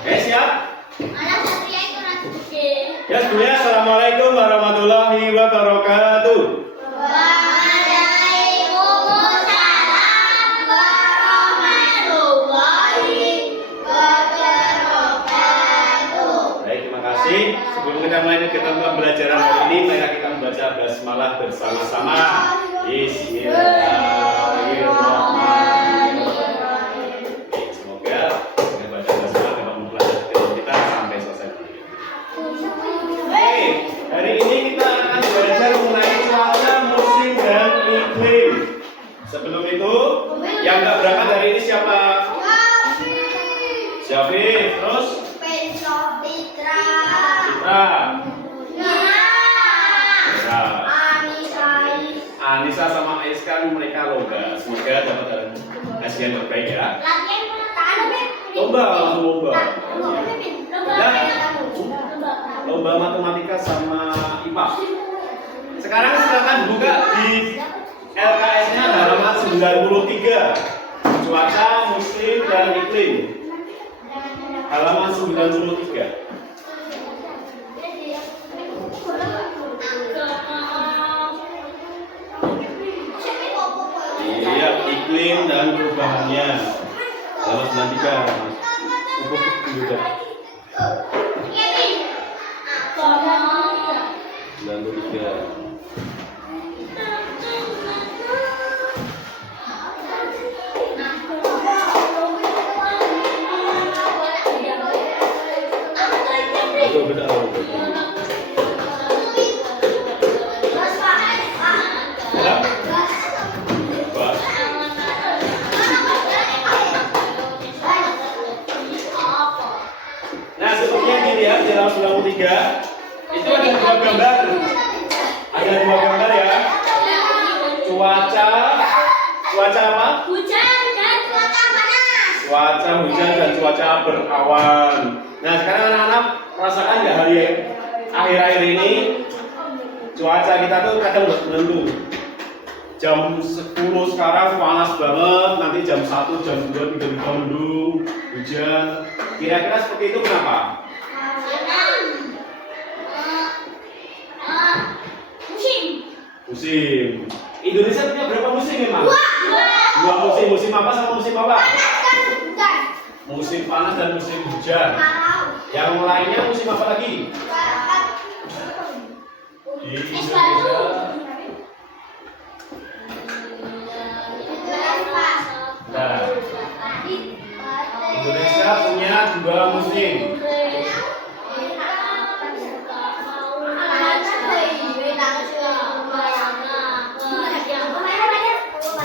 Siap? Anak satria itu nanti gede. Ya, semuanya assalamualaikum warahmatullahi wabarakatuh. Waalaikumsalam warahmatullahi wabarakatuh. Baik, terima kasih. Sebelum kita mulai kegiatan pembelajaran hari ini, mari kita membaca basmalah bersama-sama. Bismillahirrahmanirrahim. Semoga dengan baca basmalah dapat mempelajari kegiatan kita sampai selesai. Oke, hari ini kita akan belajar mengenai cuaca, musim, dan iklim. Sebelum itu, yang nggak berangkat hari ini siapa? Syafi, terus? Citra. Anissa sama Ais kan mereka lomba. Semoga dapat hasil yang terbaik ya. Lomba, langsung lomba. Lomba matematika sama IPA. Sekarang silakan buka di LKS-nya halaman 93. Cuaca, musim, dan iklim. Halaman 93. Iya, iklim dan perubahannya. Halaman 93. Juga. 93. Betul, betul. Nah, seperti yang dilihat di halaman 93, itu ada dua gambar. Ada dua gambar ya. Cuaca apa? Hujan dan cuaca panas. Cuaca hujan dan cuaca berawan. Nah, sekarang anak-anak merasakan nggak hari akhir-akhir ini cuaca kita tuh kadang nggak menentu. Jam 10 sekarang panas banget, nanti jam 1, jam 2 tiba-tiba mendung, hujan. Kira-kira seperti itu kenapa? Musim. Indonesia punya berapa musim memang? Dua musim. Musim apa sama musim apa? Musim panas dan musim hujan. Yang lainnya musim apa lagi? Di Indonesia. Nah, Indonesia punya dua musim.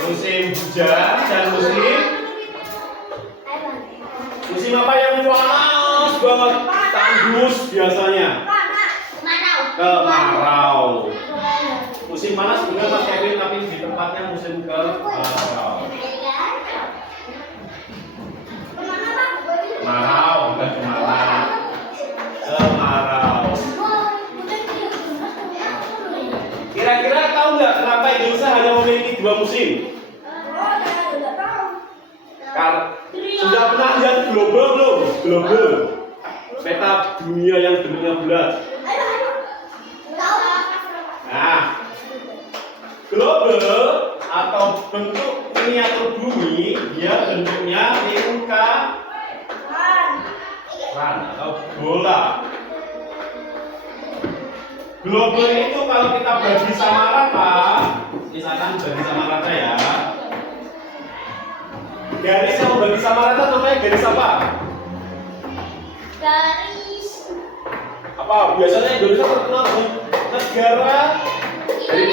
Musim hujan dan musim apa yang panas banget, tandus biasanya? Kemarau. Musim panas juga Mas Kevin, tapi di tempatnya musim kemarau. Kemarau, bukan kemarau. Kemarau. Kira-kira tahu nggak kenapa Indonesia hanya memiliki dua musim? Sudah pernah lihat global belum? Global. Peta dunia yang bentuknya bulat. Nah, global atau bentuk miniatur bumi, dia bentuknya lingkaran atau bola. Global itu kalau kita bagi sama rata, misalkan bagi sama rata ya. Garis yang bagi sama rata namanya garis apa? Garis Apa? Biasanya Indonesia terkenal dengan negara dari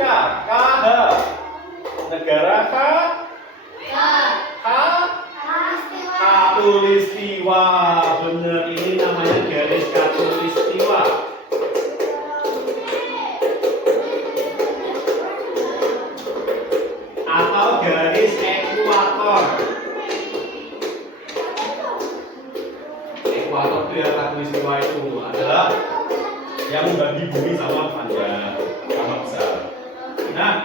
K, KH. Negara Khatulistiwa. Bener, ini namanya garis Khatulistiwa. Atau garis ekuator. Ekuator itu ya, Khatulistiwa itu adalah yang membagi bumi sama panjang, sama besar. Nah,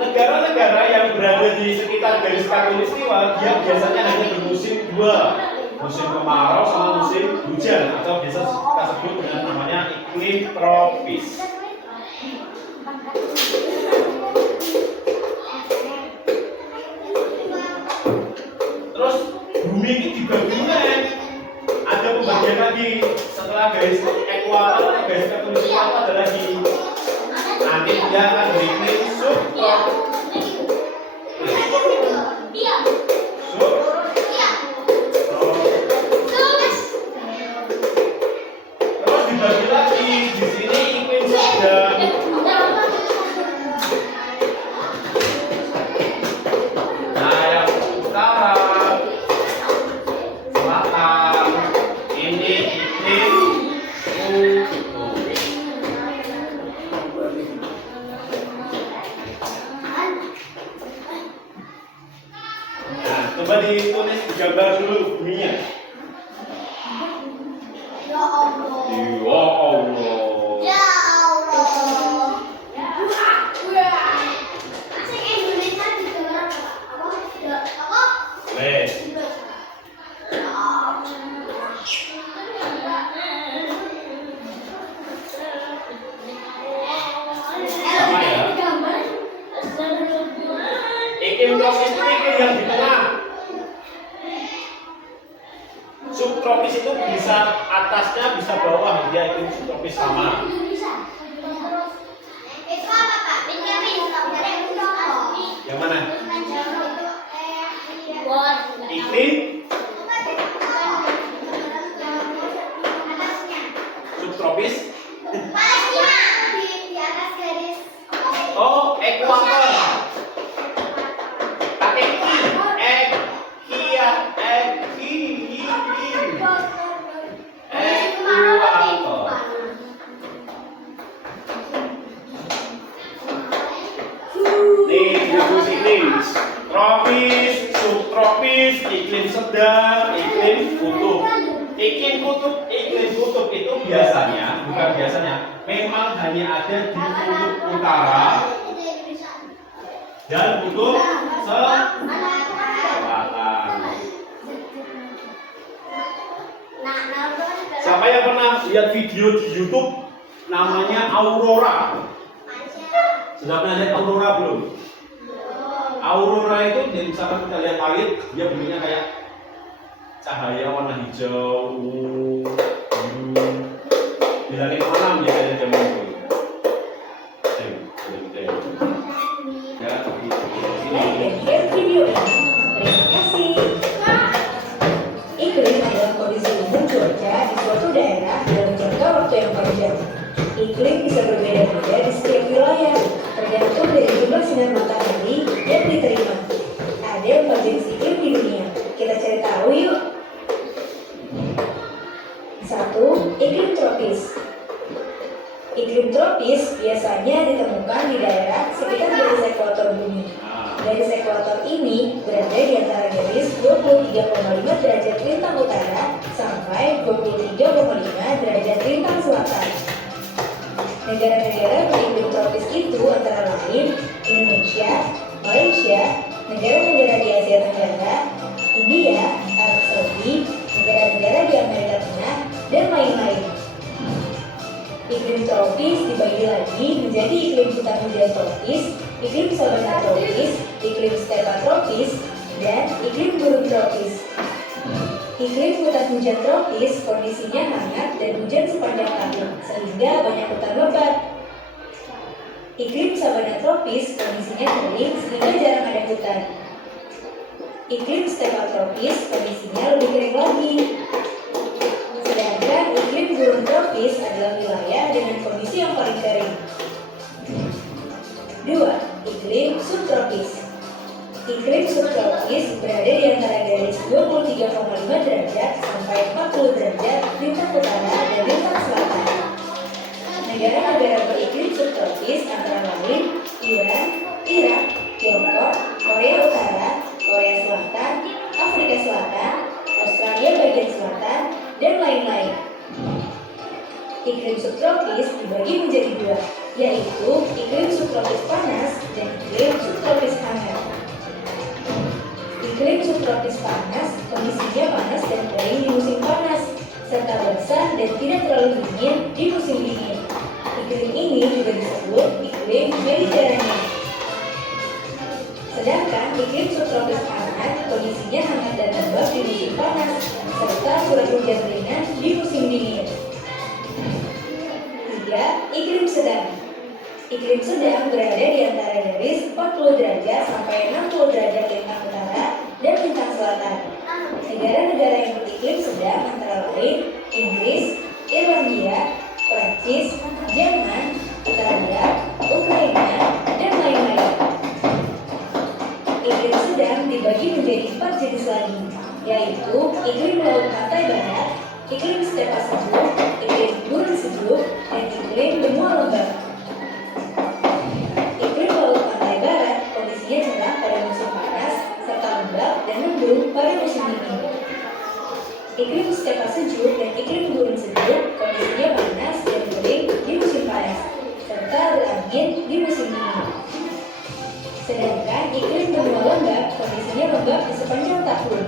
negara-negara yang berada di sekitar garis khatulistiwa, dia biasanya hanya bermusim dua. musim kemarau sama musim hujan atau biasa kita sebut dengan namanya iklim tropis. Terus bumi ini dibagi meneh. Ada pembagian lagi setelah garis ekuator, garis katulistiwa ada lagi. Nanti dia akan beriklim subtropis. Terus dibagi lagi di sini iklim sedang. Nah, yang utara, selatan, ini iklim kutub. Nah, coba ditulis digambar dulu buminya. Ya Allah. Ya Allah. Ya Allah. Asik Indonesia juga berapa? Apa? Apa? Wes. Sama ya. Iklim tropis itu iklim yang di tengah. Subtropis itu bisa atasnya bisa bawah, dia iklim subtropis sama. Itu apa, Pak? Benjamin. Yang mana? Buat Iklim subtropis. Palestina di atas garis. Oh, ekuator. Pakai i. Ekuator. Nih, bagus ini. Tropis, subtropis, iklim sedang, iklim kutub. Iklim kutub itu biasanya, bukan biasanya, memang hanya ada di kutub utara dan kutub selatan. Siapa yang pernah lihat video di YouTube namanya Aurora? Sudah pernah lihat Aurora belum? Aurora itu, jadi misalkan kita lihat langit, dia bentuknya kayak cahaya warna hijau, ungu, biru. Di langit malam biasanya jam itu. Ya, Like video ini. Terima kasih. Iklim adalah kondisi umum cuaca di suatu daerah dalam jangka waktu yang panjang. Iklim bisa berbeda-beda di setiap wilayah, tergantung dari jumlah sinar matahari yang diterima. Ada 4 jenis iklim di dunia. Kita cari tahu yuk. 1. Iklim tropis. Iklim tropis biasanya ditemukan di daerah sekitar garis ekuator bumi. Garis ekuator ini berada di antara garis 23,5 derajat lintang utara sampai 23,5 derajat lintang selatan. Negara-negara beriklim tropis itu antara lain Indonesia, Malaysia, negara-negara di Asia Tenggara, India, Arab Saudi, negara-negara di Amerika Tengah, dan lain-lain. Iklim tropis dibagi lagi menjadi iklim hutan hujan tropis, iklim sabana tropis, iklim stepa tropis, dan iklim gurun tropis. Iklim hutan hujan tropis kondisinya hangat dan hujan sepanjang tahun, sehingga banyak hutan lebat. Iklim sabana tropis kondisinya kering, sehingga jarang ada hutan. Iklim stepa tropis kondisinya lebih kering lagi. Sedangkan iklim gurun tropis adalah wilayah dengan kondisi yang paling kering. 2. Iklim subtropis. Iklim subtropis berada di antara garis 23,5 derajat sampai 40 derajat lintang utara dan lintang selatan. Negara-negara beriklim subtropis antara lain Iran, Irak, Tiongkok, Korea Utara, Korea Selatan, Afrika Selatan, Australia bagian selatan, dan lain-lain. Iklim subtropis dibagi menjadi 2, yaitu iklim subtropis panas dan iklim subtropis hangat. Iklim subtropis subtropis panas, kondisinya panas dan kering di musim panas, serta basah dan tidak terlalu dingin di musim dingin. Iklim ini juga disebut iklim Mediterania. Sedangkan iklim subtropis hangat, kondisinya hangat dan lembab di musim panas, serta curah hujan ringan di musim dingin. 3. Iklim sedang. Iklim sedang berada di antara garis 40 derajat sampai 60 derajat lintang utara dan lintang selatan. Negara-negara yang beriklim sedang antara lain Inggris, Irlandia, Prancis, Jerman, Italia, Ukraina, dan lain-lain. Iklim sedang dibagi menjadi 4 jenis lagi, yaitu iklim laut pantai barat, iklim stepa sejuk, iklim gurun sejuk, dan iklim benua lembab. Iklim laut pantai barat kondisinya cerah pada musim panas, serta lembab dan mendung pada musim dingin. Iklim stepa sejuk dan iklim gurun sejuk kondisinya panas dan kering di musim panas, serta berangin di musim dingin. Sedangkan iklim benua lembab kondisinya lembab di sepanjang tahun.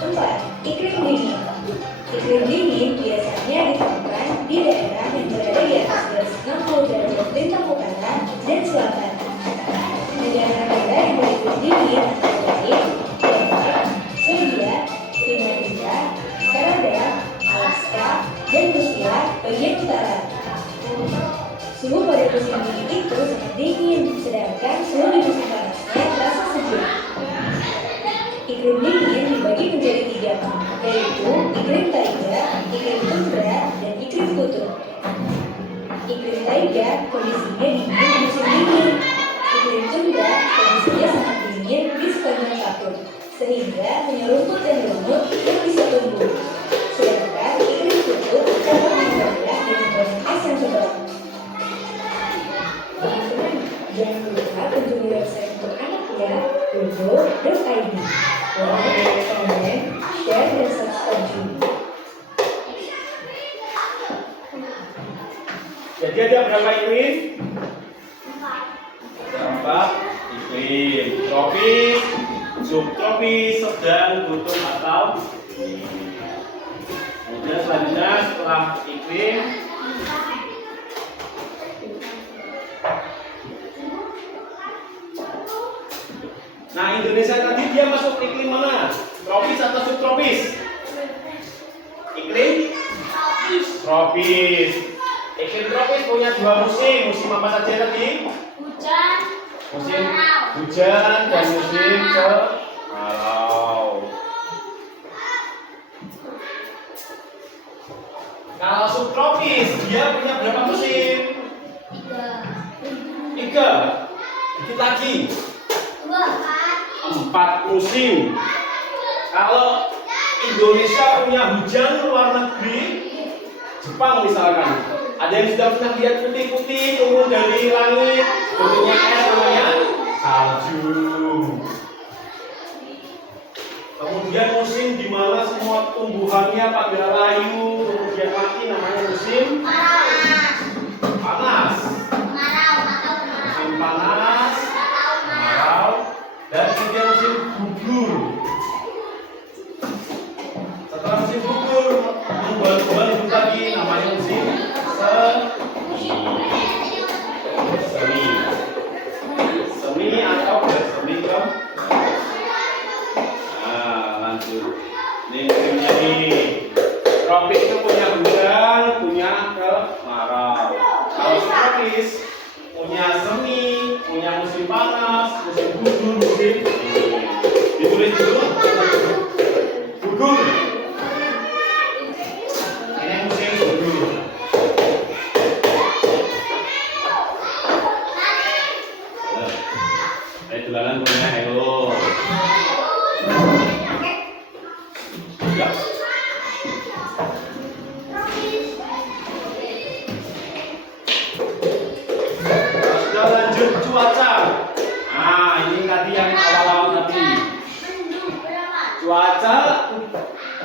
4. Iklim dingin. Iklim dingin biasanya ditemukan di daerah yang berada di atas garis 60 derajat lintang utara dan selatan. Negara-negara yang beriklim dingin antara lain Denmark, Swedia, Finlandia, Kanada, Alaska, dan Rusia bagian utara. Suhu pada musim dingin itu sangat dingin, sedangkan suhu di musim panasnya terasa sejuk. Iklim dingin dibagi menjadi 3, yaitu iklim taiga, iklim tundra, dan iklim kutub. Iklim taiga kondisinya dingin di musim dingin. Iklim tundra kondisinya sangat dingin di sepanjang tahun, sehingga hanya rumput dan lumut yang bisa tumbuh. Sedangkan iklim kutub dapat mendadak dengan banyak es yang tebal. Teman-teman, jangan lupa kunjungi website untuk anak ya, dojo.id. Like, comment, share, dan subscribe juga. Jadi ada berapa iklim? Ada 4 iklim: tropis, subtropis, sedang, kutub atau dingin. Kemudian selanjutnya setelah iklim nah, Indonesia tadi dia masuk iklim mana? Tropis atau subtropis? Iklim tropis. Iklim tropis punya 2 musim. Musim apa saja tadi? Hujan. Musim hujan dan musim kemarau. Kalau subtropis dia punya berapa musim? 3. Dikit lagi. 4 musim. Kalau Indonesia punya hujan luar negeri, Jepang misalkan, ada yang sudah pernah lihat putih-putih turun dari langit, bentuknya es, namanya salju. Kemudian musim di mana semua tumbuhannya pada layu, kemudian mati, namanya musim panas. Musim panas, kemarau, dan kemudian musim gugur. Setelah musim gugur, membuat-buat itu lagi, namanya musim semi. Semi atau bersemi ke. Nah, lanjut. Ini musimnya ini. Tropis itu punya hujan, punya kemarau. Kalau tropis punya semi, punya musim panas, musim gugur, musim dingin. Ditulis dulu. Gugur. Ini musim gugur. Ayo dulanan punya ayo. Ya. Sudah lanjut cuaca. Nah, ini tadi yang awal-awal tadi. Cuaca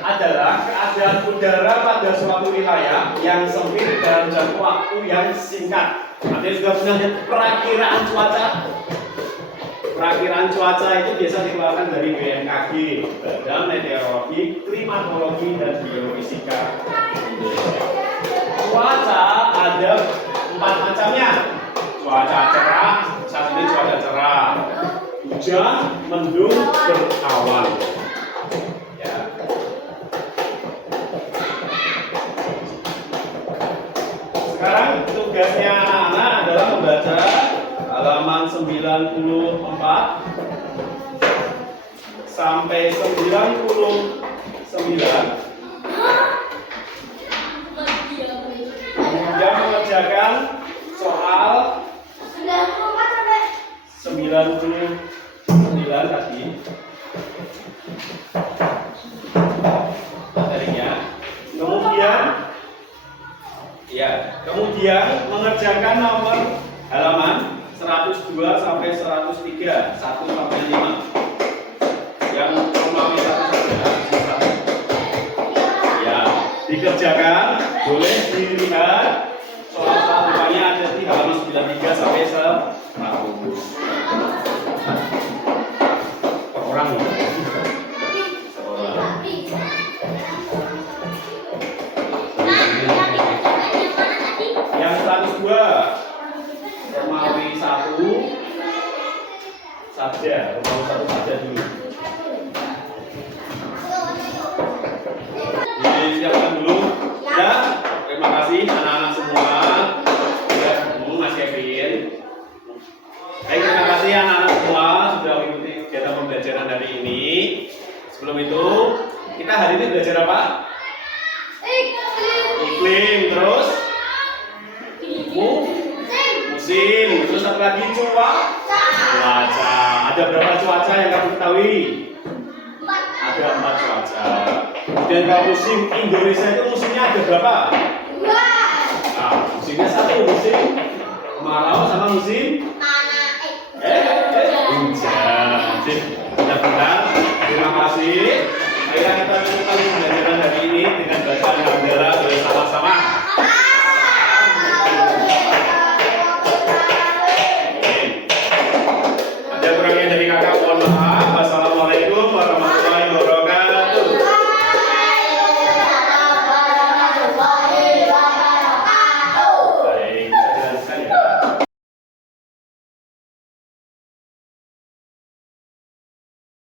adalah keadaan udara pada suatu wilayah yang sempit dalam jangka waktu yang singkat. Nanti sudah punya lihat perakiraan cuaca. Perakiraan cuaca itu biasa dikeluarkan dari BMKG, Badan Meteorologi, Klimatologi, dan Geofisika Indonesia. Cuaca ada 4 macamnya. Cuaca cerah, saat ini cuaca cerah. Hujan, mendung, berawan. Ya. Sekarang tugasnya anak-anak adalah membaca halaman 94 sampai 99. Kemudian mengerjakan soal 99 tadi materinya. Kemudian mengerjakan nomor halaman 102 sampai 103, 1 sampai 5. Yang Romawi 1 saja. Ya, dikerjakan, boleh dilihat soal rupanya ada di halaman 93 sampai 100. Per orang. Seorang. Yang 102 Romawi 1 saja, Romawi 1 saja dulu. Siapkan dulu. Ya, terima kasih anak-anak semua. Ya, Mas Kevin. Baik, terima kasih anak-anak semua sudah mengikuti kegiatan pembelajaran hari ini. Sebelum itu, kita hari ini belajar apa? Iklim, terus musim, terus satu lagi cuaca. Ada berapa cuaca yang kamu ketahui? Ada 4 cuaca. Dan kalau musim Indonesia itu musimnya ada berapa? 2. Nah, musimnya 1, musim kemarau sama musim hujan. Benar-benar. Terima kasih. Ayo kita